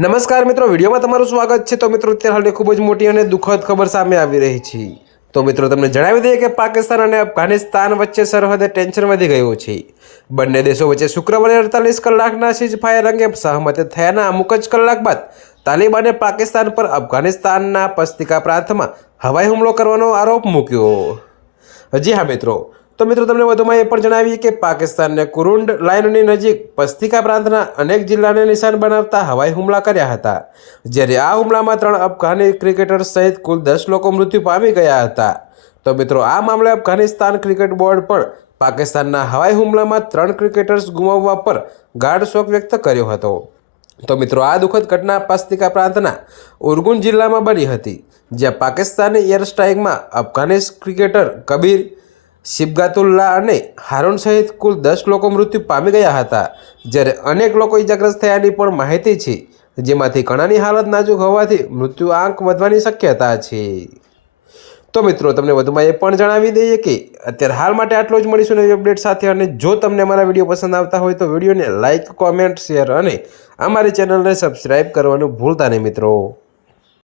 નમસ્કાર મિત્રો, વિડીયોમાં તમારું સ્વાગત છે। તો મિત્રો, અત્યારે હાલની ખૂબ જ મોટી અને દુઃખદ ખબર સામે આવી રહી છે। તો મિત્રો, તમને જણાવી દઈએ કે પાકિસ્તાન અને અફઘાનિસ્તાન વચ્ચે સરહદે ટેન્શન વધી ગયું છે। બંને દેશો વચ્ચે શુક્રવારે 48 કલાકના સીઝ ફાયર અંગે સહમતિ થયાના અમુક જ કલાક બાદ તાલિબાને પાકિસ્તાન પર અફઘાનિસ્તાનના પસ્તિકા પ્રાંતમાં હવાઈ હુમલો કરવાનો આરોપ મૂક્યો। જી હા મિત્રો, તો મિત્રો તમને વધુમાં એ પણ જણાવીએ કે પાકિસ્તાનને કુરુંડ લાઇનની નજીક પસ્તિકા પ્રાંતના અનેક જિલ્લાને નિશાન બનાવતા હવાઈ હુમલા કર્યા હતા, જ્યારે આ હુમલામાં 3 અફઘાની ક્રિકેટર્સ સહિત કુલ 10 લોકો મૃત્યુ પામી ગયા હતા। તો મિત્રો, આ મામલે અફઘાનિસ્તાન ક્રિકેટ બોર્ડ પણ પાકિસ્તાનના હવાઈ હુમલામાં 3 ક્રિકેટર્સ ગુમાવવા પર ગાઢ શોક વ્યક્ત કર્યો હતો। તો મિત્રો, આ દુઃખદ ઘટના પસ્તિકા પ્રાંતના ઉરગુન જિલ્લામાં બની હતી, જ્યાં પાકિસ્તાની એર સ્ટ્રાઇકમાં અફઘાની ક્રિકેટર કબીર શિબગાતુલ્લા અને હારૂન સહિત કુલ 10 લોકો મૃત્યુ પામી ગયા હતા, જ્યારે અનેક લોકો ઇજાગ્રસ્ત થયાની પણ માહિતી છે, જેમાંથી ઘણાની હાલત નાજુક હોવાથી મૃત્યુ આંક વધવાની શક્યતા છે। તો મિત્રો, તમને વધુમાં એ પણ જણાવી દઈએ કે અત્યારે હાલ માટે આટલું જ। મળીશું નવી અપડેટ સાથે, અને જો તમને અમારા વિડીયો પસંદ આવતા હોય તો વિડીયોને લાઇક, કોમેન્ટ, શેર અને અમારી ચેનલને સબસ્ક્રાઈબ કરવાનું ભૂલતા નહીં મિત્રો।